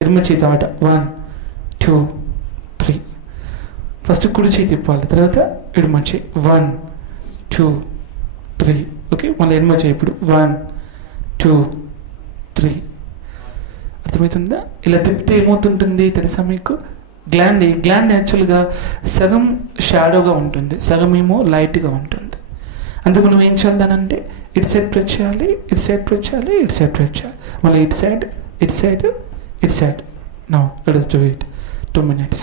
ఎడమ చేతి ఆట 1 2 3. ఫస్ట్ కుడి చేతి తిప్పాలి, తర్వాత ఎడమ చేయి 1 2 3. ఓకే, మళ్ళీ ఎడమ చేయి ఇప్పుడు 1 2 3. అర్థమవుతుందా? ఇలా తిప్పితే ఏమవుతుంటుంది తెలుసా మీకు? ఈ గ్లాండ్ యాక్చువల్గా సగం షాడోగా ఉంటుంది, సగం ఏమో లైట్గా ఉంటుంది. అందుకు మనం ఏం చేద్దానంటే ఇటు సైడ్ ప్రెస్ చేయాలి, ఇటు సైడ్ ప్రెస్ చేయాలి, ఇటు సైడ్ ప్రెస్ చేయాలి, మళ్ళీ ఇటు సైడ్ ఇటు సైడ్ ఇటు side. Now let us do it 2 minutes.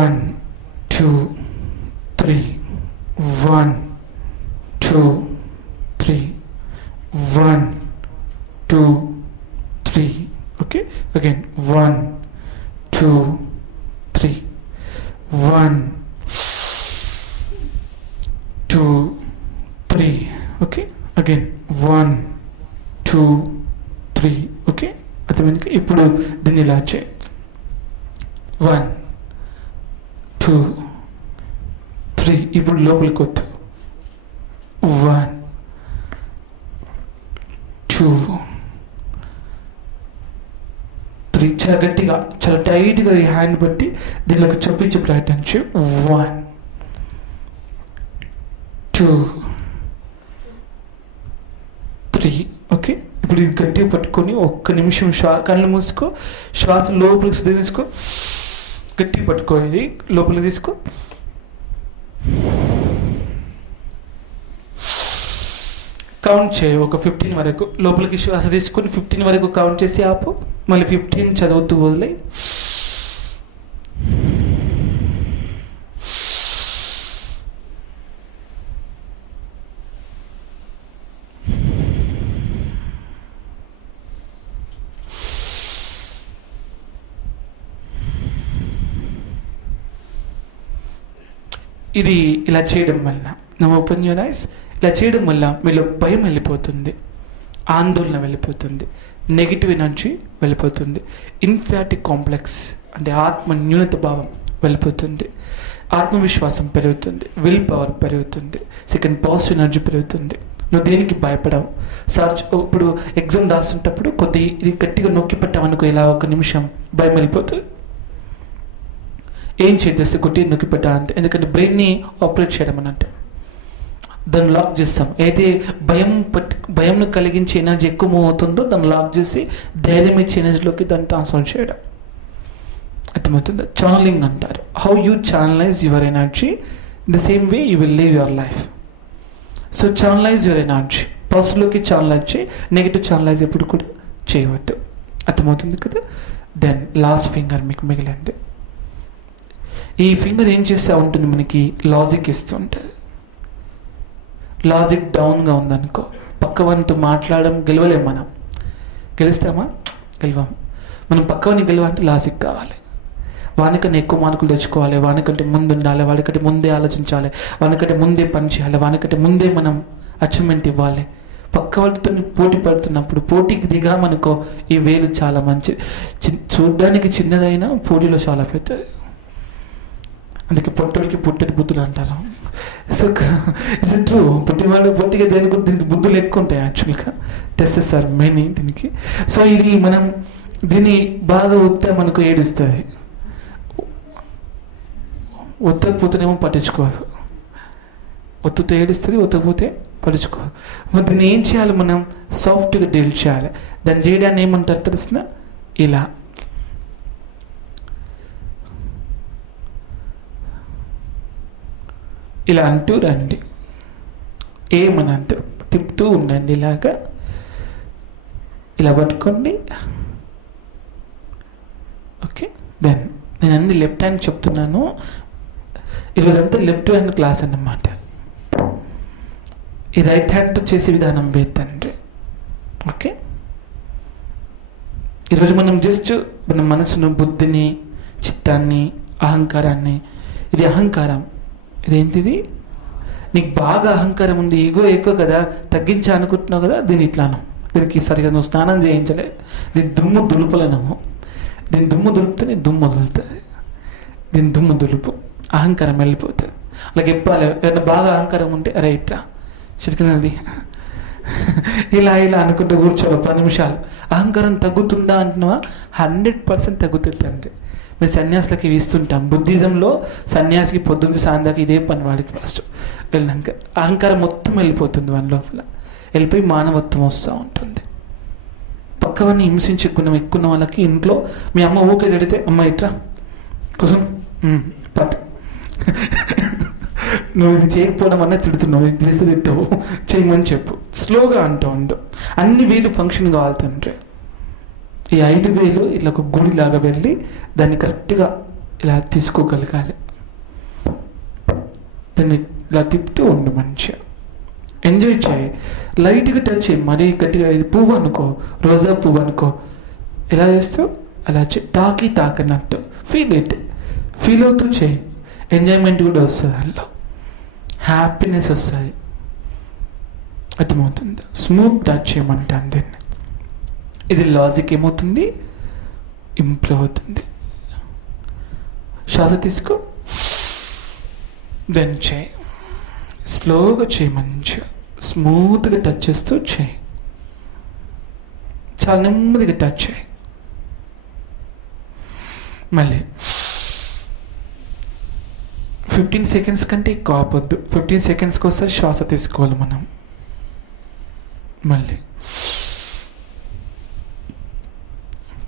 1 2 3 1 2 3 1 2 3. Okay, again 1 2 3 1 2 3. Okay, again 1 2 3. Okay, అర్థమైంది. ఇప్పుడు దీన్ని ఇలా చేయి 1 2 3. ఇప్పుడు లోపలికి వద్దు 1 2 3. చాలా గట్టిగా, చాలా టైట్గా ఈ హ్యాండ్ బట్టి దీనిలోకి చొప్పించి ప్రయత్నించి 1 2 3. ఓకే, ఇప్పుడు ఇది గట్టిగా పట్టుకొని ఒక్క నిమిషం కళ్ళు మూసుకో, శ్వాస లోపలికి శుద్ధి తీసుకో, గట్టిగా పట్టుకో, ఇది లోపలికి తీసుకో, కౌంట్ చేయి ఒక 15 వరకు. లోపలికి శ్వాస తీసుకొని 15 వరకు కౌంట్ చేసి ఆపు, మళ్ళీ 15 చదువుతూ వదిలే. ఇది ఇలా చేయడం వల్ల ఓపెన్ యువర్ ఐస్. ఇలా చేయడం వల్ల మీలో భయం వెళ్ళిపోతుంది, ఆందోళన వెళ్ళిపోతుంది, నెగిటివ్ ఎనర్జీ వెళ్ళిపోతుంది, ఇన్ఫాటిక్ కాంప్లెక్స్ అంటే ఆత్మ న్యూనత భావం వెళ్ళిపోతుంది, ఆత్మవిశ్వాసం పెరుగుతుంది, విల్ పవర్ పెరుగుతుంది, సెకండ్ పాజిటివ్ ఎనర్జీ పెరుగుతుంది. నువ్వు దేనికి భయపడవు. ఇప్పుడు ఎగ్జామ్ రాస్తుంటప్పుడు ఇది గట్టిగా నొక్కి పెట్టామనుకో, ఇలా ఒక నిమిషం భయం వెళ్ళిపోతుంది. ఏం చేస్తే కొట్టి నొక్కి పెట్టాలంటే, ఎందుకంటే బ్రెయిన్ని ఆపరేట్ చేయడం అని అంటే దాన్ని లాక్ చేస్తాం. అయితే భయంను కలిగించే ఎనర్జీ ఎక్కువ మూవ్ అవుతుందో దాన్ని లాక్ చేసి ధైర్యం ఇచ్చే ఎనర్జీలోకి దాన్ని ట్రాన్స్ఫర్ చేయడం. అర్థమవుతుందా? ఛానలింగ్ అంటారు. How you channelise your energy, the same way you will live your life. So channelise your energy, పాజిటివ్లోకి ఛానలైజ్ చేయి, నెగిటివ్ ఛానలైజ్ ఎప్పుడు కూడా చేయవద్దు. అర్థమవుతుంది కదా? దెన్ లాస్ట్ ఫింగర్ మీకు మిగిలింది. ఈ ఫింగర్ ఏం చేస్తూ ఉంటుంది, మనకి లాజిక్ ఇస్తూ ఉంటుంది. లాజిక్ డౌన్గా ఉందనుకో, పక్కవానితో మాట్లాడడం గెలవలేం. మనం గెలుస్తామా? గెలవం. మనం పక్కవాని గెలవాలంటే లాజిక్ కావాలి. వానికన్నా ఎక్కువ మార్కులు తెచ్చుకోవాలి, వానికంటే ముందు ఉండాలి, వాడికంటే ముందే ఆలోచించాలి, వానికంటే ముందే పని చేయాలి, వానికంటే ముందే మనం అచీవ్మెంట్ ఇవ్వాలి. పక్క వాళ్ళతో పోటీ పడుతున్నప్పుడు పోటీకి దిగామనుకో, ఈ వేలు చాలా మంచి, చూడ్డానికి చిన్నదైనా పోటీలో చాలా పెద్దది. అందుకే పొట్టడికి పుట్టడి బుద్ధులు అంటారు. So it's true. పొట్టిగా దీనికి బుద్ధులు ఎక్కువ ఉంటాయి. యాక్చువల్గా టెస్టెస్ ఆర్ మెనీ దీనికి. సో ఇది మనం దీన్ని బాగా ఒత్తే మనకు ఏడుస్తుంది, ఒత్తకపోతేనేమో పట్టించుకోదు. ఒత్తుతో ఏడుస్తుంది, ఒత్తకపోతే పట్టించుకోదు. మరి దీన్ని ఏం చేయాలి? మనం సాఫ్ట్గా డీల్ చేయాలి. దాన్ని చేయడాన్ని ఏమంటారు తెలిసిన, ఇలా ఇలా అంటూ రండి, ఏమనంత తిప్పుతూ ఉండండి. ఇలాగా ఇలా పట్టుకోండి. ఓకే, దెన్ నేను అన్ని లెఫ్ట్ హ్యాండ్ చెప్తున్నాను. ఈరోజంతా లెఫ్ట్ హ్యాండ్ క్లాస్ అన్నమాట. ఈ రైట్ హ్యాండ్తో చేసే విధానం వేరు తండ్రి. ఓకే, ఈరోజు మనం జస్ట్ మన మనసును, బుద్ధిని, చిత్తాన్ని, అహంకారాన్ని, ఇది అహంకారం, ఇదేంటిది? నీకు బాగా అహంకారం ఉంది, ఈగో ఎక్కువ కదా, తగ్గించా అనుకుంటున్నావు కదా, దీని ఇట్లాను, దీనికి సరిగా నువ్వు స్నానం చేయించలే, దీని దుమ్ము దులుపలేను, దీని దుమ్ము దులుపుతే నీ దుమ్ము వదులుతుంది, దీని దుమ్ము దులుపు, అహంకారం వెళ్ళిపోతుంది. అలాగే చెప్పాలి. ఏదైనా బాగా అహంకారం ఉంటే, అరే ఇట్లా చిటికినది ఇలా ఇలా అనుకుంటూ కూర్చోవాలి 10 నిమిషాలు. అహంకారం తగ్గుతుందా అంటున్నావా? 100% తగ్గుతుంది తండ్రి. మేము సన్యాసులకి ఇస్తుంటాం. బుద్ధిజంలో సన్యాసికి పొద్దున్న సాయంత్రం ఇదే పని వాడికి. ఫస్ట్ వెళ్ళినాక అహంకారం మొత్తం వెళ్ళిపోతుంది వాని లోపల, వెళ్ళిపోయి మానవత్వం వస్తూ ఉంటుంది. పక్కవన్నీ హింసించే గుణం ఎక్కువ వాళ్ళకి ఇంట్లో మీ అమ్మ ఊకే తిడితే, అమ్మ ఇట్రా కోసం పట్టు, నువ్వు ఇది చేయకపోవడం అన్నా తిడుతున్నావు, ఇది చేస్తే తిట్టావు, చేయమని చెప్పు, స్లోగా అంటూ ఉండు. అన్ని వేలు ఫంక్షన్ కావాలి తండ్రి. ఈ 5 వేలు ఇట్లా ఒక గుడిలాగా వెళ్ళి దాన్ని కరెక్ట్గా ఇలా తీసుకోగలగాలి. దాన్ని ఇలా తిప్పుతూ ఉండు, మంచిగా ఎంజాయ్ చేయి, లైట్గా టచ్ చేయి. మరీ గట్టిగా, ఇది పువ్వు అనుకో, రోజా పువ్వు అనుకో, ఎలా చేస్తావు అలా చేయి, తాకనట్టు ఫీల్ అవుతూ చేయి. ఎంజాయ్మెంట్ కూడా వస్తుంది, అందులో హ్యాపీనెస్ వస్తుంది, అర్థమవుతుంది. స్మూత్ టచ్ చేయమంటాను దీన్ని. ఇది లాజిక్ ఏమవుతుంది, ఇంప్రూవ్ అవుతుంది. శ్వాస తీసుకో, దెన్ చేయి, స్లోగా చేయి, మంచిగా స్మూత్గా టచ్ చేస్తూ చేయి, చాలా నెమ్మదిగా టచ్ చేయి. మళ్ళీ 15 సెకండ్స్ కంటే ఎక్కువ ఆపొద్దు. 15 సెకండ్స్కి ఒకసారి శ్వాస తీసుకోవాలి మనం. మళ్ళీ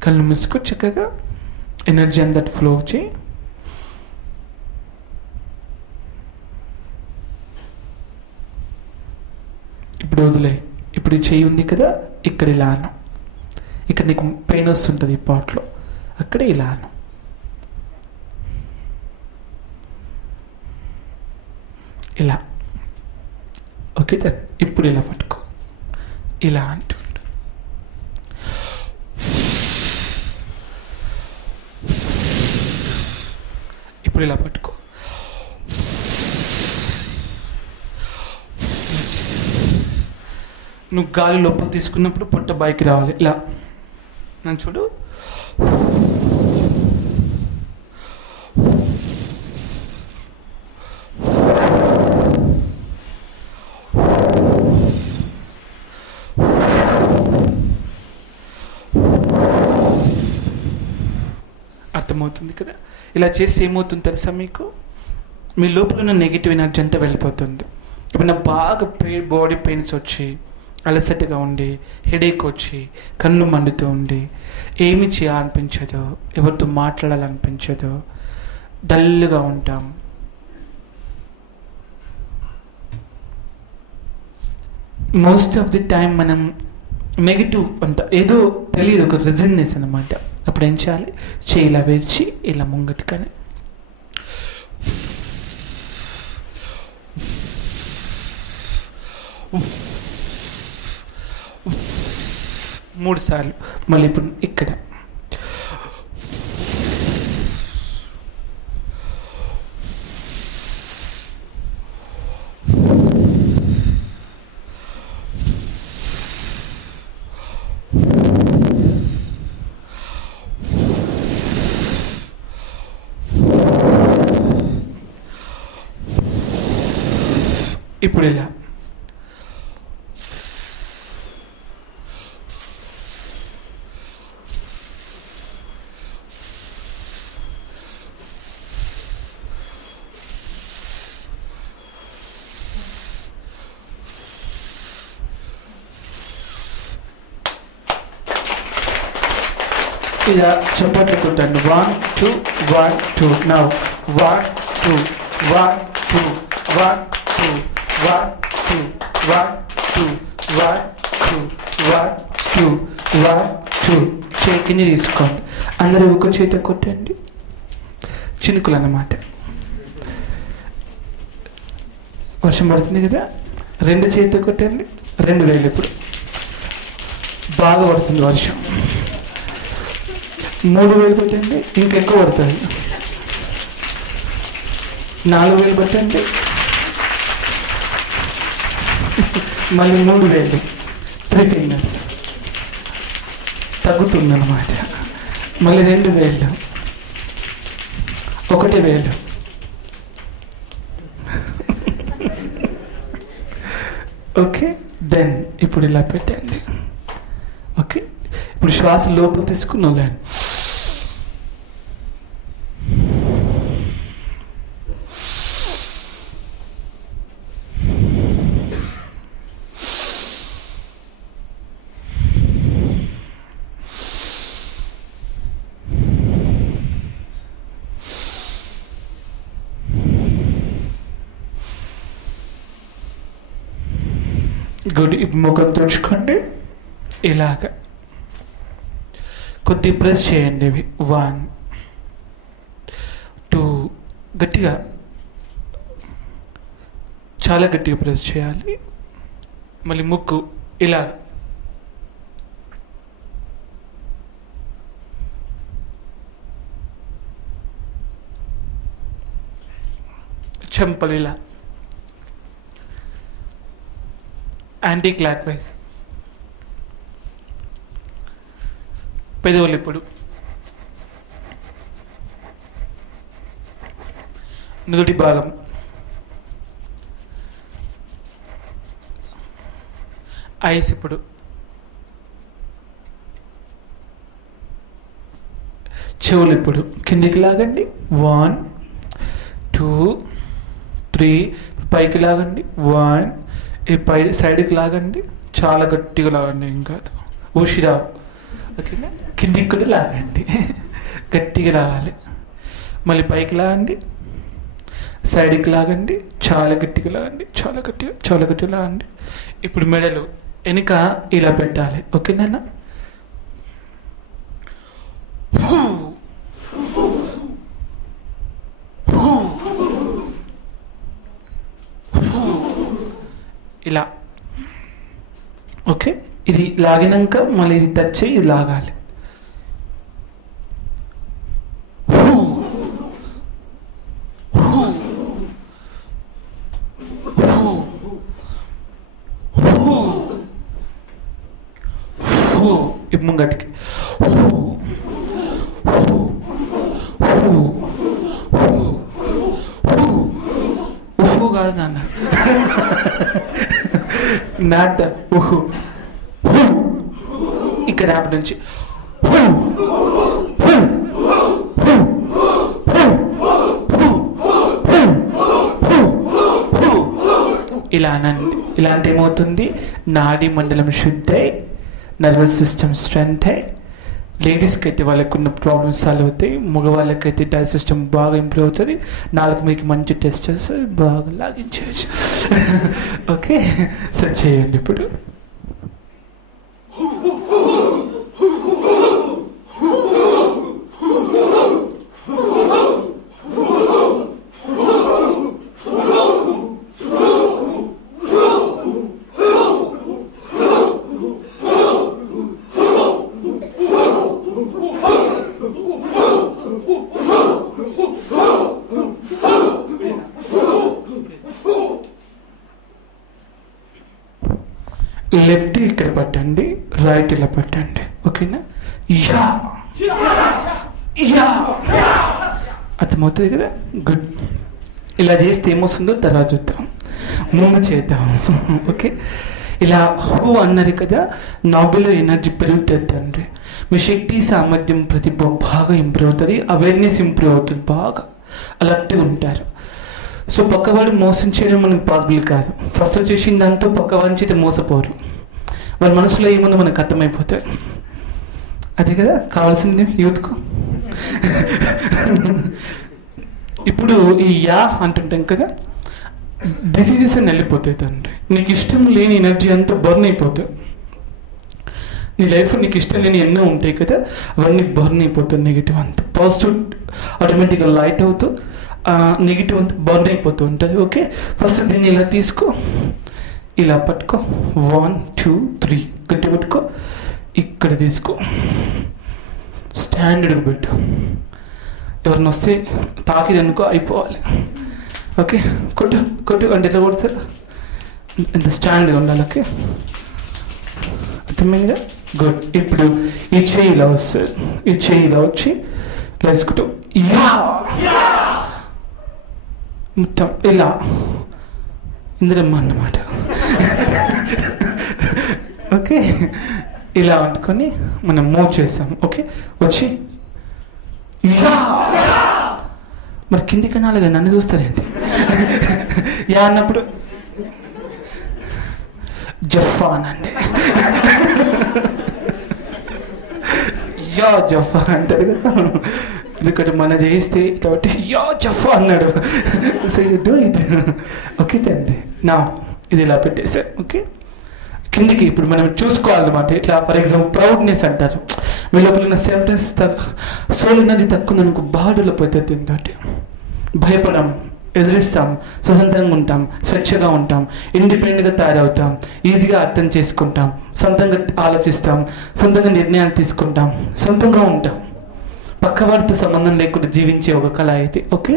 కళ్ళు మూసుకో, చక్కగా ఎనర్జీ అంతటి ఫ్లో చేయి. ఇప్పుడు వదిలే. ఇప్పుడు ఈ చెయ్యి ఉంది కదా, ఇక్కడ ఇలా అను. ఇక్కడ నీకు పెయిన్ వస్తుంటుంది ఈ పార్ట్లో, అక్కడే ఇలా అను. ఇలా ఓకే. ఇప్పుడు ఇలా పట్టుకో, ఇలా అంటుండు. ఇప్పుడు ఇలా పట్టుకో. నువ్వు గాలి లోపల తీసుకున్నప్పుడు పొట్ట బయకి రావాలి. ఇలా నన్ను చూడు. అర్థమవుతుంది కదా? ఇలా చేస్తే ఏమవుతుంది తెలుసా మీకు? మీ లోపల ఉన్న నెగిటివ్ ఎనర్జీ అంతా వెళ్ళిపోతుంది. ఇప్పుడు నాకు బాగా బాడీ పెయిన్స్ వచ్చి, అలసటగా ఉండి, హెడేక్ వచ్చి, కళ్ళు మండుతూ ఉండి, ఏమి చేయాలనిపించదో, ఎవరితో మాట్లాడాలనిపించదో, డల్గా ఉంటాం. మోస్ట్ ఆఫ్ ది టైం మనం నెగిటివ్ అంత ఏదో తెలియదు, ఒక రిజన్నెస్ అనమాట. అప్పుడు ఏం చేయాలి? చేయి ఇలా వేర్చి ఇలా ముంగటి కానీ 3 సార్లు. మళ్ళీ ఇప్పుడు ఇక్కడ ఇప్పుడు ఇలా ఇలా చప్పట్లు కొట్టండి. 1 2 1 2. నౌ 1 2 1 2 1 2 1 2 1 2 1 2 1 2 1 2. చేతిని తీసుకోండి. అందరూ ఒక చేత కొట్టండి. చినుకులు అన్నమాట. వర్షం పడుతుంది కదా, 2 చేతి కొట్టండి. 2 వేలు. ఇప్పుడు బాగా పడుతుంది వర్షం. 3 వేలు పెట్టండి, ఇంకెక్కువ పడుతుంది. 4 వేలు పెట్టండి, మళ్ళీ 3 వేలు. 3 ఫింగర్స్ తగ్గుతుందన్నమాట. మళ్ళీ 2 వేలు, 1 వేలు. ఓకే, దెన్ ఇప్పుడు ఇలా పెట్టండి. ఓకే, ఇప్పుడు శ్వాస లోపల తీసుకుని వదలండి. గుడ్. ముఖం తుడుచుకోండి. ఇలాగ కొద్ది ప్రెస్ చేయండి. ఇవి 1 2 గట్టిగా, చాలా గట్టిగా ప్రెస్ చేయాలి. మళ్ళీ ముక్కు ఇలా చెంపలు ఇలా యాంటీ క్లాక్ వైజ్. పెదవులు ఇప్పుడు నుదుటి భాగం, ఐస్ ఇప్పుడు చెవులు ఇప్పుడు కిందికి లాగండి. 1 2 3 పైకి లాగండి. 1 ఈ పై సైడ్కి లాగండి, చాలా గట్టిగా లాగండి, ఏం కాదు, ఊసిరా. ఓకేనా, కిందికి కూడా లాగండి, గట్టిగా రావాలి. మళ్ళీ పైకి లాగండి, సైడ్కి లాగండి, చాలా గట్టిగా లాగండి, చాలా గట్టిగా లాగండి. ఇప్పుడు మెడలు వెనుక ఇలా పెట్టాలి. ఓకేనా, ఇలా. ఓకే, ఇది లాగినాక మళ్ళీ ఇది టచ్ చేయి, ఇది లాగాలి. ఇప్పుడు ముంగటికి కాదు నాన్న, నాట ఊహు. ఇక్కడ అప్పటి నుంచి ఇలా అనండి. ఇలా అంటే ఏమవుతుంది, నాడీ మండలం శుద్ధి అయి, నర్వస్ సిస్టమ్ స్ట్రెంగ్త్ అయి, లేడీస్కి అయితే వాళ్ళకు ఉన్న ప్రాబ్లమ్స్ సాల్వ్ అవుతాయి, మగవాళ్ళకైతే డైజెస్ట్ సిస్టమ్ బాగా ఇంప్రూవ్ అవుతుంది, నాలుగు మీకు మంచి టెస్ట్ చేస్తే బాగా లాగించేయచ్చు. ఓకే, సరే చేయండి ఇప్పుడు. లెఫ్ట్ ఇక్కడ పట్టండి, రైట్ ఇలా పట్టండి. ఓకేనా, యా యా అర్థమవుతుంది కదా, గుడ్. ఇలా చేస్తే ఏమొస్తుందో తర్వాత చూద్దాం, ముందు చేద్దాం. ఓకే, ఇలా హూ అన్నారు కదా, నాభిలో ఎనర్జీ పెరుగుతుంది తండ్రి, మీ శక్తి సామర్థ్యం ప్రతిభ బాగా ఇంప్రూవ్ అవుతుంది, అవేర్నెస్ ఇంప్రూవ్ అవుతుంది, బాగా అలర్ట్గా ఉంటారు. సో పక్కవాడు మోసం చేయడం మనకు పాసిబుల్ కాదు. ఫస్ట్ చేసిన దాంతో పక్కవాడి చేత మోసపోరు, వాళ్ళ మనసులో ఏముందో మనకు అర్థమైపోతారు. అదే కదా కావాల్సింది యూత్కు. ఇప్పుడు ఈ యా అంటుంటాం కదా, డిసీజెస్ అని వెళ్ళిపోతాయి తండ్రి, నీకు ఇష్టం లేని ఎనర్జీ అంతా బర్న్ అయిపోతాయి. నీ లైఫ్లో నీకు ఇష్టం లేని ఎన్నో ఉంటాయి కదా, అవన్నీ బర్న్ అయిపోతుంది. నెగిటివ్ అంతా పాజిటివ్ ఆటోమేటిక్గా లైట్ అవుతూ, నెగిటివ్ అంతా బర్న్ అయిపోతూ ఉంటుంది. ఓకే, ఫస్ట్ దీన్ని ఇలా తీసుకో, ఇలా పట్టుకో, 1 2 3 గట్టి పట్టుకో, ఇక్కడ తీసుకో, స్టాండర్డ్గా పెట్టు. ఎవరిని వస్తే తాకిదనుకో అయిపోవాలి. ఓకే, కొట్టు కొట్టు అంటే ఎట్లా కొడతారు, ఎంత స్టాండర్డ్గా ఉండాలి. ఓకే, అర్థమైందా, గుడ్. ఇప్పుడు ఈ చెయ్యి ఇలా వస్తుంది, ఈ చెయ్యి ఇలా వచ్చి ఇలా వేసుకుంటాం, యా మొత్తం ఇలా ఇందిరమ్మ అన్నమాట. ఓకే, ఇలా అనుకొని మనం మూవ్ చేస్తాం. ఓకే, వచ్చి మరి కిందికి నాలుగా నన్ను చూస్తారేంటి? యా అన్నప్పుడు జఫాన్ అండి, యా జఫా అంటారు కదా. ఎందుకంటే మన చేయిస్తే కాబట్టి యా జఫా అన్నాడు. So you do it. Okay తండ్రి, నా ఇది ఇలా పెట్టేసా. ఓకే, కిందికి ఇప్పుడు మనం చూసుకోవాలన్నమాట. ఇట్లా ఫర్ ఎగ్జాంపుల్ ప్రౌడ్నెస్ అంటారు. మీ లోపల ఉన్న సెంటెన్స్ సోల్ ఎనర్జీ తక్కువ అనుకో, బాగా డెవలప్ అవుతుంది. ఏంటంటే భయపడం, ఎదిరిస్తాం, స్వతంత్రంగా ఉంటాం, స్వేచ్ఛగా ఉంటాం, ఇండిపెండెంట్గా తయారవుతాం, ఈజీగా అర్థం చేసుకుంటాం, సొంతంగా ఆలోచిస్తాం, సొంతంగా నిర్ణయాలు తీసుకుంటాం, సొంతంగా ఉంటాం, పక్కవారితో సంబంధం లేకుండా జీవించే ఒక కళ అయితే. Okay,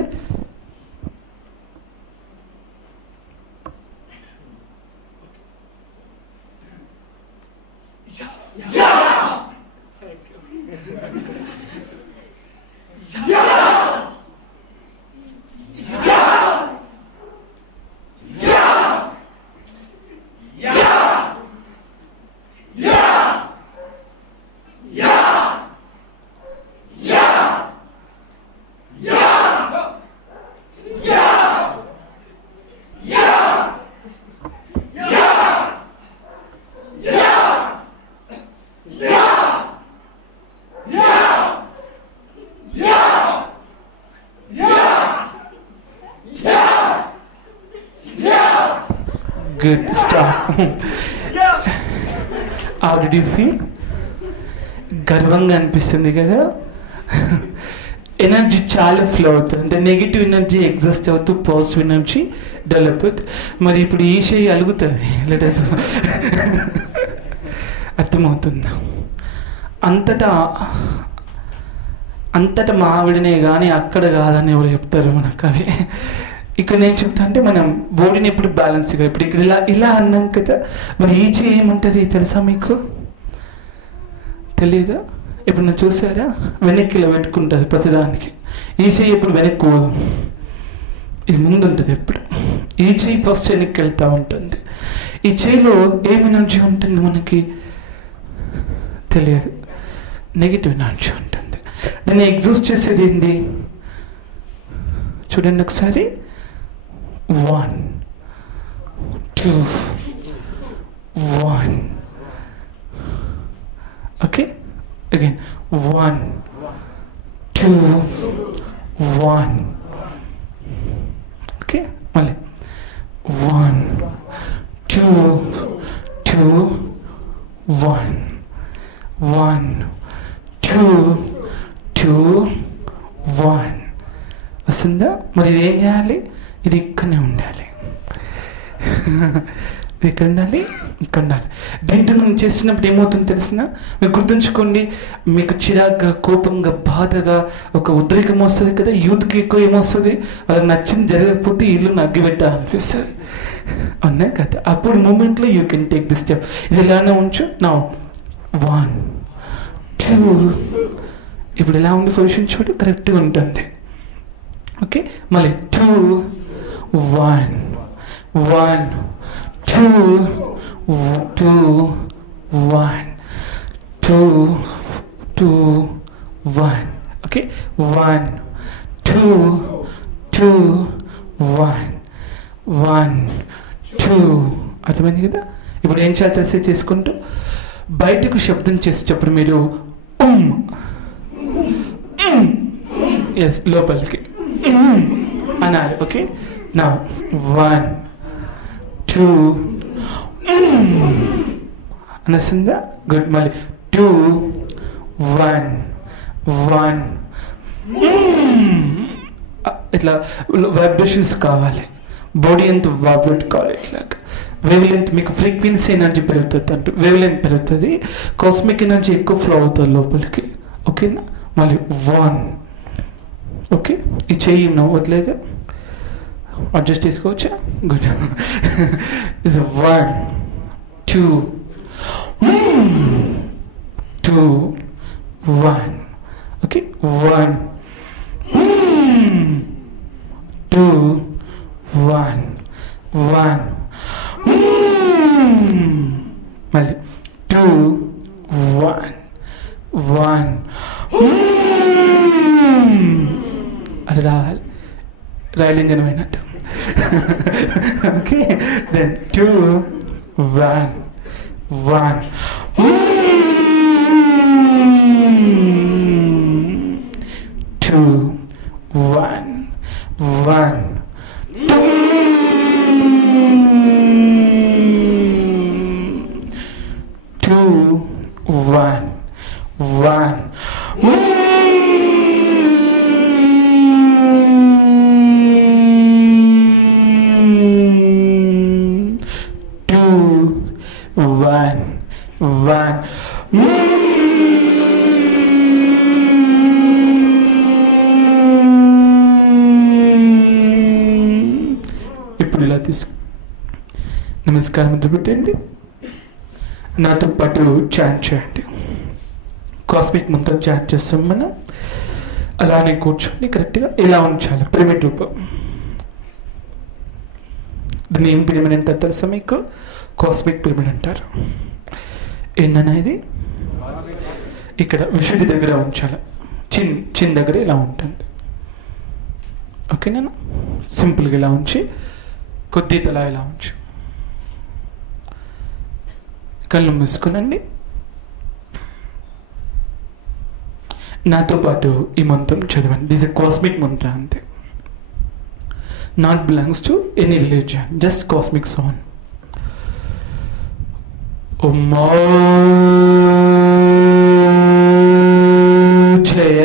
good stuff. How did you feel? గర్వంగా అనిపిస్తుంది కదా. ఎనర్జీ చాలా ఫ్లో అవుతుంది. అంటే నెగిటివ్ ఎనర్జీ ఎగ్జిస్ట్ అవుతూ పాజిటివ్ ఎనర్జీ డెవలప్ అవుతుంది. మరి ఇప్పుడు ఈ చేయి అలుగుతుంది. లెటస్ అర్థమవుతుందా? అంతటా మా ఆవిడనే కానీ అక్కడ కాదని ఎవరు చెప్తారు మనకు. అవి ఇక్కడ నేను చెప్తా అంటే మనం బాడీని ఎప్పుడు బ్యాలెన్స్గా, ఇప్పుడు ఇక్కడ ఇలా అన్నాం కదా. మరి ఈ చేయి ఏముంటుంది తెలుసా మీకు? తెలియదా? ఇప్పుడు నేను చూసారా, వెనక్కి ఇలా పెట్టుకుంటుంది ప్రతిదానికి. ఈ చేయి ఎప్పుడు వెనక్కి పోదు, ఇది ముందు ఉంటుంది ఎప్పుడు. ఈ చేయి ఫస్ట్ వెనక్కి వెళ్తూ ఉంటుంది. ఈ చేయిలో ఏం ఎనర్జీ ఉంటుంది మనకి తెలియదు, నెగిటివ్ ఎనర్జీ ఉంటుంది. దాన్ని ఎగ్జాస్ట్ చేసేది ఏంది చూడండి ఒకసారి. 1 2 1. Okay, again 1 2 1. Okay, mali 1 2 2 1 1 2 2 1. వస్తుందా? మరి ఏం చేయాలి? ఇది ఇక్కడనే ఉండాలి, ఇక్కడ ఉండాలి, ఇక్కడ ఉండాలి. దీంట్లో మనం చేస్తున్నప్పుడు ఏమవుతుందో తెలిసిన మీకు గుర్తుంచుకోండి. మీకు చిరాగ్గా, కోపంగా, బాధగా ఒక ఉద్రేకం వస్తుంది కదా. యూత్కి ఎక్కువ ఏమొస్తుంది? వాళ్ళకి నచ్చింది జరగకపోతే ఇల్లు నగ్గిపెట్టాలనిపిస్తుంది, అవునా కదా. అప్పుడు మూమెంట్లో you can take this step. ఇది ఇలానే ఉంచు. నా 1 2. ఇప్పుడు ఎలా ఉంది పొజిషన్ చూడు, కరెక్ట్గా ఉంటుంది. ఓకే, మళ్ళీ 2 1 1 2 2 1 2 2 1. ఓకే, 1 2 2 1 1 2. అర్థమైంది కదా. ఇప్పుడు ఏం చేయాలి తెలిసి చేసుకుంటూ బయటకు శబ్దం చేసేటప్పుడు మీరు ఎస్ లోపలికి అనాలి. ఓకే, నా 1 2 అనిస్తుందా? గుడ్. మళ్ళీ 2 1 1. ఇట్లా వైబ్రేషన్స్ కావాలి, బాడీ ఎంత వైబ్రేట్ కావాలి. ఇట్లా వేవ్ లెంత్, మీకు ఫ్రీక్వెన్సీ ఎనర్జీ పెరుగుతుంది అంటూ వేవ్ లెంత్ పెరుగుతుంది, కాస్మిక్ ఎనర్జీ ఎక్కువ ఫ్లో అవుతుంది లోపలికి. ఓకేనా? మళ్ళీ 1. ఓకే, ఈ చెయ్యి వదిలేగా అడ్జస్ట్ చేసుకోవచ్చా? గుడ్. ఇస్ 1 2 2 1. ఓకే, 1 2 1 1. మళ్ళీ 2 1 1 అది రావాలి, రైలింగ్ అని పోయినట్టు. ఓకే, దెన్ 2 1 1 2 1 1 2 1 1 ఇప్పుడు ఇలా తీసుకు నమస్కారం ముద్ర పెట్టండి, నాతో పాటు చాంట్ చేయండి. కాస్మిక్ మంత్రం చాంట్ చేస్తాం మనం. అలానే కూర్చోండి, కరెక్ట్గా ఇలా ఉంచాలి, పిరమిడ్ రూపం. దీన్ని ఏం పిరమిడ్ అంటారు తెలుసా మీకు? కాస్మిక్ పిరమిడ్ అంటారు. ఏంటన్నా ఇది? ఇక్కడ విశుద్ధి దగ్గర ఉంచాలి, చిన్ దగ్గర ఇలా ఉంటుంది. ఓకేనా? సింపుల్గా ఇలా ఉంచి కొద్ది తల ఇలా ఉంచు, కళ్ళు మూసుకునండి. నాతో పాటు ఈ మంత్రం చదవండి. దిస్ ఎ కాస్మిక్ మంత్ర అంతే, not belongs to any religion, just cosmic sound. జయ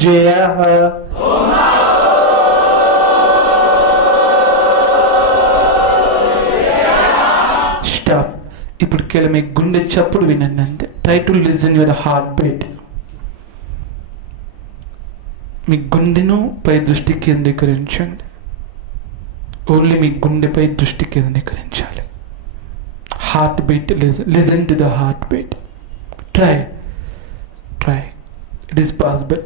జయ స్టాప్. ఇప్పుడు కేవలం మీ గుండె చప్పుడు వినండి అంతే. Try to listen your heart beat. మీ గుండెను పై దృష్టి కేంద్రీకరించండి. ఓన్లీ మీ గుండెపై దృష్టి కేంద్రీకరించాలి. Heart beat, listen to the heart beat. Try, it is possible.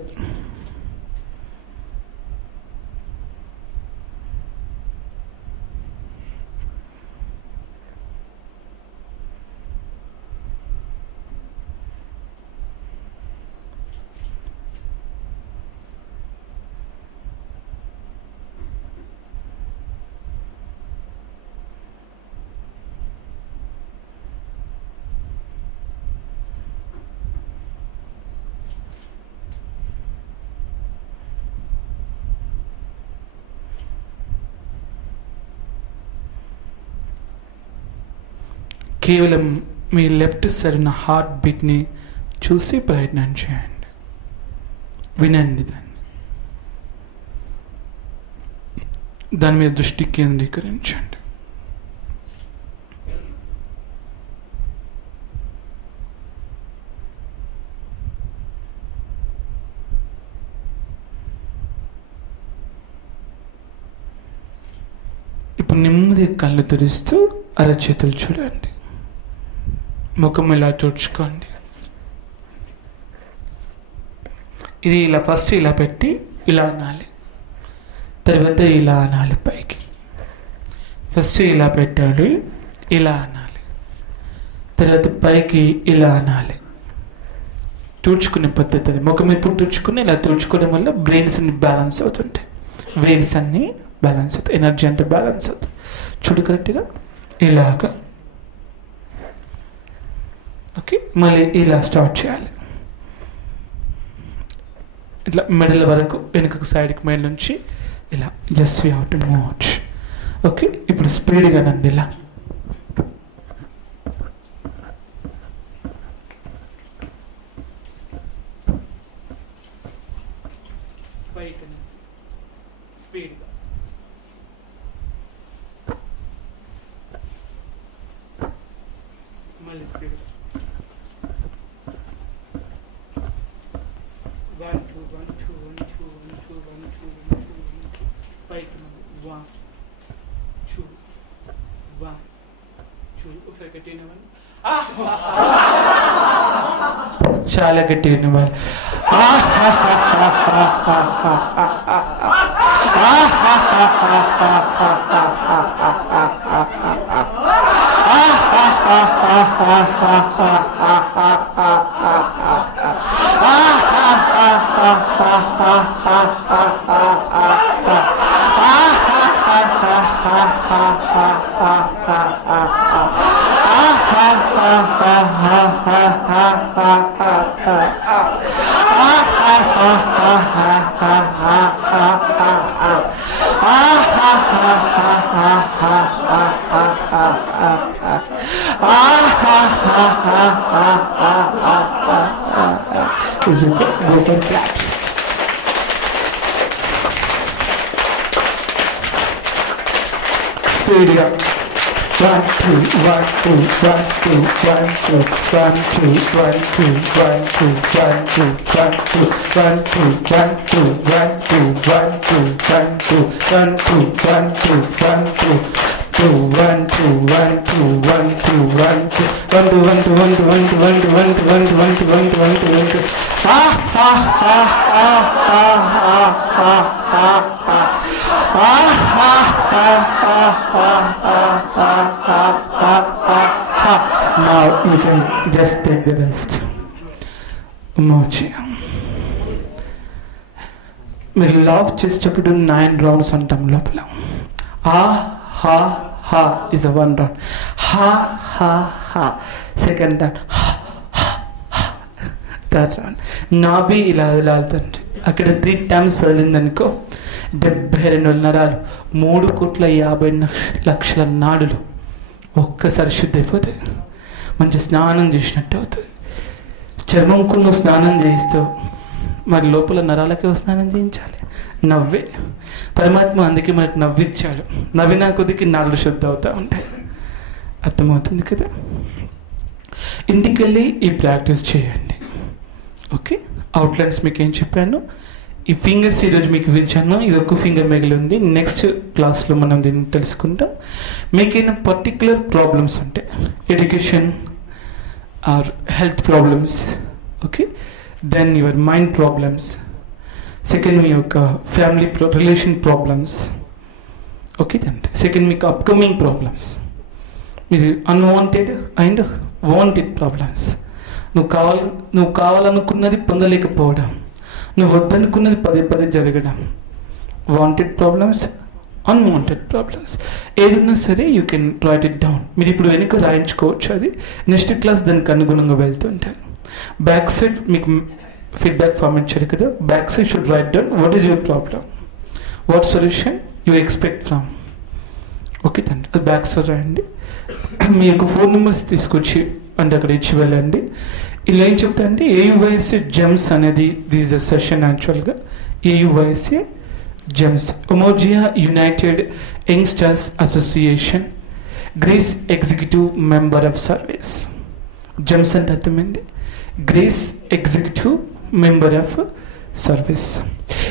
కేవలం మీ లెఫ్ట్ సైడ్ ఉన్న హార్ట్ బీట్ని చూసి ప్రయత్నం చేయండి, వినండి, దాని మీద దృష్టి కేంద్రీకరించండి. ఇప్పుడు నెమ్మది కళ్ళు తెరుస్తూ అరచేతులు చూడండి, ముఖం ఇలా తుడుచుకోండి. ఇది ఇలా ఫస్ట్ ఇలా పెట్టి ఇలా అనాలి, తర్వాత ఇలా అనాలి పైకి. ఫస్ట్ ఇలా పెట్టాలి, ఇలా అనాలి, తర్వాత పైకి ఇలా అనాలి. తుడుచుకునే పద్ధతి అది. ముఖం ఎప్పుడు తుడుచుకుని ఇలా తుడుచుకోవడం వల్ల బ్రెయిన్స్ అన్ని బ్యాలెన్స్ అవుతుంటాయి, వేవ్స్ అన్నీ బ్యాలెన్స్ అవుతాయి, ఎనర్జీ అంతా బ్యాలెన్స్ అవుతుంది. చూడు కరెక్ట్గా ఇలాగా. ఓకే, మళ్ళీ ఇలా స్టార్ట్ చేయాలి. ఇట్లా మెడల వరకు వెనుకకు సైడ్కి మెడ నుంచి ఇలా. Just we have to move. Okay, ఇప్పుడు స్పీడ్గా నండి ఇలా. స్పీడ్గా మళ్ళీ స్పీడ్గా. 1 2 1 2 1 2 1 2 1 2 1 2 1 2 పైకి 1 2 1 2. ఒకసారి గట్టిగా చాలా గట్టిగా ఉన్నవాళ్ళు. Is it open claps? Speed it up. 1 2 1 2 1 2 1 2 1 2 1 2 1 2 1 2 1 2 1 2 1 2 1 2 1 2 1 2 1 2 1 2 1 2 2 1 2 1 2 1 2 1 2 1 2 1 2 1 2 1 2 1 2 1 2 1 2 1 2 1 2 1 2 1 2 Now you can just take the rest. మీరు లాఫ్ చేసేటప్పుడు 9 రౌండ్స్ అంటాం లోపల. Ha ha is a 1 round. Ha ha ha. Second round. Ha ha ha. Third round. నాభి ఇలా వదలాలుతుంది. అక్కడ 3 times వదిలిందనుకో 72 నరాలు 3,50,00,000 నాడులు ఒక్కసారి శుద్ధి అయిపోతాయి. మంచి స్నానం చేసినట్టు అవుతుంది. చర్మంకు నువ్వు స్నానం చేయిస్తావు, మరి లోపల నరాలకే స్నానం చేయించాలి. నవ్వే పరమాత్మ అందుకే మనకు నవ్విచ్చాడు. నవ్వినా కొద్దికి నాళ్ళు శుద్ధి అవుతూ ఉంటాయి. అర్థమవుతుంది కదా? ఇంటికి వెళ్ళి ఈ ప్రాక్టీస్ చేయండి. ఓకే, అవుట్లైన్స్ మీకు ఏం చెప్పాను, ఈ ఫింగర్స్ ఈరోజు మీకు ఇచ్చాను. ఇది ఒక్క ఫింగర్ మిగిలి ఉంది. నెక్స్ట్ క్లాస్లో మనం దీన్ని తెలుసుకుంటాం. మీకైనా పర్టికులర్ ప్రాబ్లమ్స్ ఉంటాయి, education or health problems, okay, then your mind problems, second మీ యొక్క family relation problems, okay, then second మీకు అప్కమింగ్ ప్రాబ్లమ్స్, మీరు అన్వాంటెడ్ అండ్ వాంటెడ్ ప్రాబ్లమ్స్. నువ్వు కావాలనుకున్నది పొందలేకపోవడం, నువ్వు వద్దనుకున్నది పదే పదే జరగడం, వాంటెడ్ ప్రాబ్లమ్స్, అన్వాంటెడ్ ప్రాబ్లమ్స్, ఏదన్నా సరే you can write it down. మీరు ఇప్పుడు వెనుక రాయించుకోవచ్చు, అది నెక్స్ట్ క్లాస్ దానికి అనుగుణంగా వెళ్తుంటారు. బ్యాక్ సైడ్ మీకు ఫీడ్బ్యాక్ ఫామ్ ఇచ్చారు కదా, back side should write down what is your problem, what solution you expect from. Okay తండ్రి, అది బ్యాక్ సైడ్ రాయండి. మీ యొక్క ఫోన్ నెంబర్స్ తీసుకొచ్చి అంటే అక్కడ ఇచ్చి వెళ్ళండి. ఇలా ఏం చెప్తా అంటే ఏయువైఎస్ఏ జెమ్స్ అనేది దిస్ ద సెషన్. యాక్చువల్గా ఏయువైఎస్ఏ జెమ్స్, ఉమోజియా united youngsters association, grace executive member of service. Gems అంటే అర్థమైంది, grace executive member of service.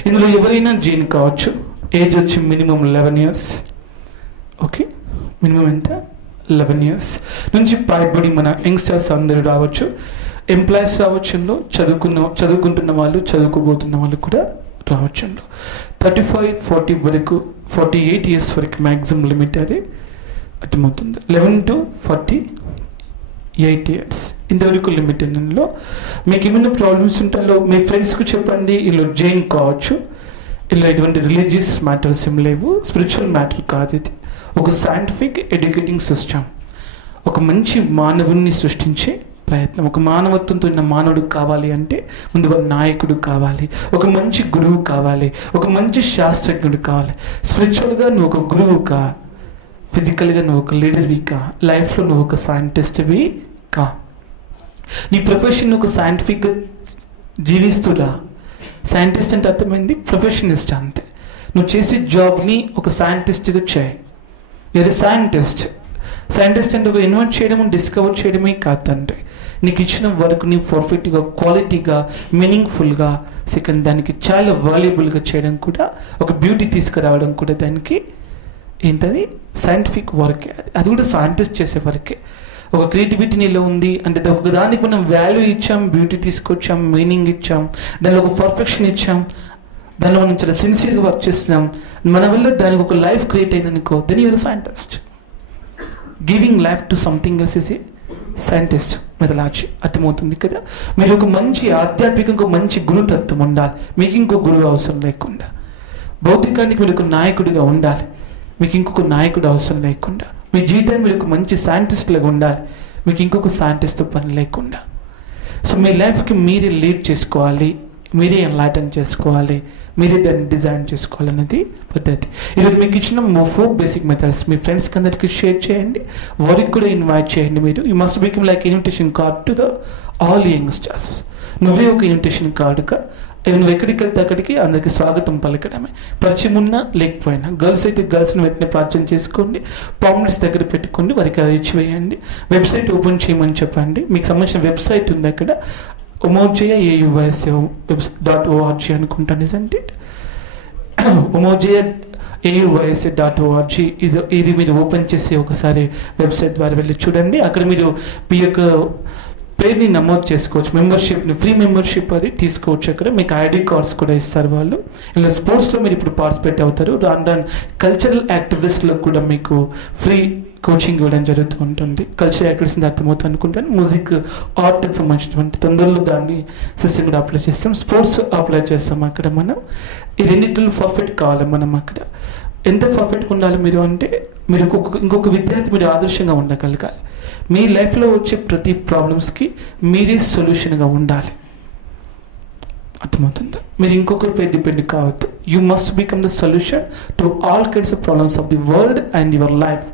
ఇందులో ఎవరైనా జాయిన్ కావచ్చు. ఏజ్ వచ్చి మినిమం 11 years. ఓకే, మినిమం ఎంత 11 years నుంచి పైబడి మన యంగ్స్టర్స్ అందరూ రావచ్చు. ఎంప్లాయీస్ రావచ్చు, చదువుకుంటున్న వాళ్ళు, చదువుకోబోతున్న వాళ్ళు కూడా రావచ్చు. 35-40 వరకు, 48 years వరకు మ్యాక్సిమం లిమిట్ అది అర్థమవుతుంది. 11 to 40 8 years ఇంతవరకు లిమిటెడ్లో మీకు ఏమైనా ప్రాబ్లమ్స్ ఉంటాయో మీ ఫ్రెండ్స్కి చెప్పండి. ఇలా జైన్ కావచ్చు, ఇలా ఎటువంటి రిలీజియస్ మ్యాటర్స్ ఏం లేవు, స్పిరిచువల్ మ్యాటర్ కాదు. ఇది ఒక సైంటిఫిక్ ఎడ్యుకేటింగ్ సిస్టమ్. ఒక మంచి మానవుణ్ణి సృష్టించే ప్రయత్నం. ఒక మానవత్వంతో ఉన్న మానవుడు కావాలి అంటే ముందుగా నాయకుడు కావాలి, ఒక మంచి గురువు కావాలి, ఒక మంచి శాస్త్రజ్ఞుడు కావాలి. స్పిరిచువల్గా నువ్వు ఒక గురువు కా, ఫిజికల్గా నువ్వు ఒక లీడర్వి కా, లైఫ్లో నువ్వు ఒక సైంటిస్ట్వి కా. నీ ప్రొఫెషన్ ఒక సైంటిఫిక్గా జీవిస్తురా. సైంటిస్ట్ అంటే అర్థమైంది, ప్రొఫెషనిస్ట్ అంతే. నువ్వు చేసే జాబ్ని ఒక సైంటిస్ట్గా చేయి. You're a scientist. సైంటిస్ట్ అంటే ఒక ఇన్వెంట్ చేయడం, డిస్కవర్ చేయడమే కాదంటే నీకు ఇచ్చిన వర్క్ని పర్ఫెక్ట్గా, క్వాలిటీగా, మీనింగ్ఫుల్గా, సెకండ్ దానికి చాలా వాల్యుబుల్గా చేయడం కూడా, ఒక బ్యూటీ తీసుకురావడం కూడా దానికి ఏంటది సైంటిఫిక్ వర్కే. అది కూడా సైంటిస్ట్ చేసే వర్కే. ఒక క్రియేటివిటీ నీలో ఉంది అంటే ఒక దానికి మనం వాల్యూ ఇచ్చాం, బ్యూటీ తీసుకొచ్చాం, మీనింగ్ ఇచ్చాం, దానిలో ఒక పర్ఫెక్షన్ ఇచ్చాం, దానిలో మనం చాలా సిన్సియర్గా వర్క్ చేస్తున్నాం, మన వల్ల దానికి ఒక లైఫ్ క్రియేట్ అయిందనుకో, then you're scientist. Giving life to something else is a scientist methodology. అర్థమవుతుంది కదా. మీరు ఒక మంచి ఆధ్యాత్మికంగా మంచి గురుతత్వం ఉండాలి. మీకు ఇంకో గురువు అవసరం లేకుండా, భౌతికానికి మీరు ఒక నాయకుడిగా ఉండాలి, మీకు ఇంకొక నాయకుడు అవసరం లేకుండా, మీ జీవితాన్ని మీరు ఒక మంచి సైంటిస్ట్లాగా ఉండాలి, మీకు ఇంకొక సైంటిస్ట్తో పని లేకుండా. సో మీ లైఫ్కి మీరే లీడ్ చేసుకోవాలి, మీరే ఎన్లైటన్ చేసుకోవాలి, మీరే దాన్ని డిజైన్ చేసుకోవాలనేది పద్ధతి. ఈరోజు మీకు ఇచ్చిన 4 బేసిక్ మెథడ్స్ మీ ఫ్రెండ్స్కి అందరికీ షేర్ చేయండి, వారికి కూడా ఇన్వైట్ చేయండి. మీరు you must become like invitation card to the all youngsters. నువ్వే ఒక ఇన్విటేషన్ కార్డుగా, నువ్వు ఎక్కడికి వెళ్తే అక్కడికి అందరికీ స్వాగతం పలకడమే. పరిచయం ఉన్నా లేకపోయినా, గర్ల్స్ అయితే గర్ల్స్ని వెంటనే పరిచయం చేసుకోండి, పాంప్లెట్స్ దగ్గర పెట్టుకోండి, వారికి అది ఇచ్చివేయండి. వెబ్సైట్ ఓపెన్ చేయమని చెప్పండి. మీకు సంబంధించిన వెబ్సైట్ ఉంది అక్కడ, ఉమోజయ AUYSA.org అనుకుంటాను, ఇజంట్ ఇట్? ఉమోజయ AUYSA.org. ఇది మీరు ఓపెన్ చేసి ఒకసారి వెబ్సైట్ ద్వారా వెళ్ళి చూడండి. అక్కడ మీరు మీ యొక్క పేరుని నమోదు చేసుకోవచ్చు, మెంబర్షిప్ని, ఫ్రీ మెంబర్షిప్ అది తీసుకోవచ్చు. అక్కడ మీకు ID కార్డ్స్ కూడా ఇస్తారు వాళ్ళు. ఇలా స్పోర్ట్స్లో మీరు ఇప్పుడు పార్టిసిపేట్ అవుతారు. రాను కల్చరల్ యాక్టివిటీస్లో కూడా మీకు ఫ్రీ కోచింగ్ ఇవ్వడం జరుగుతూ ఉంటుంది. కల్చరల్ యాక్టివిటీస్ అర్థమవుతుంది అనుకుంటాను. మ్యూజిక్, ఆర్ట్కి సంబంధించినటువంటి తొందరలో దాన్ని సిస్టమ్ కూడా అప్లై చేస్తాం. స్పోర్ట్స్ అప్లై చేస్తాం. అక్కడ మనం ఈ రెండింటిలో పర్ఫెక్ట్ కావాలి. మనం అక్కడ ఎంత పర్ఫెక్ట్గా ఉండాలి మీరు అంటే, మీరు ఇంకొక విద్యార్థి మీరు ఆదర్శంగా ఉండగలగాలి. మీ లైఫ్లో వచ్చే ప్రతి ప్రాబ్లమ్స్కి మీరే సొల్యూషన్గా ఉండాలి. అర్థమవుతుందా? మీరు ఇంకొకరిపై డిపెండ్ కావద్దు. You must become the solution to all kinds of problems of the world and your life.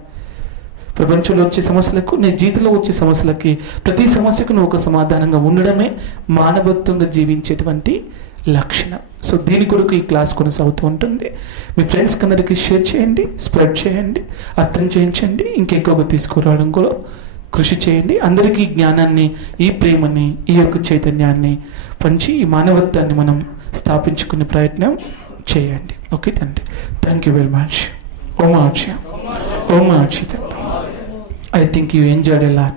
ప్రపంచంలో వచ్చే సమస్యలకు, నీ జీవితంలో వచ్చే సమస్యలకి, ప్రతి సమస్యకు నువ్వు ఒక సమాధానంగా ఉండడమే మానవత్వంగా జీవించేటువంటి లక్షణం. సో దీని కొరకు ఈ క్లాస్ కొనసాగుతూ ఉంటుంది. మీ ఫ్రెండ్స్కి అందరికీ షేర్ చేయండి, స్ప్రెడ్ చేయండి, అర్థం చేయించండి, ఇంకెక్కువగా తీసుకురావడం కూడా కృషి చేయండి. అందరికీ జ్ఞానాన్ని, ఈ ప్రేమని, ఈ యొక్క చైతన్యాన్ని పంచి ఈ మానవత్వాన్ని మనం స్థాపించుకునే ప్రయత్నం చేయండి. ఓకే తండ్రి, థ్యాంక్ యూ వెరీ మచ్. ఓం ఆర్చి, ఓం ఆర్చి. I think you enjoyed a lot.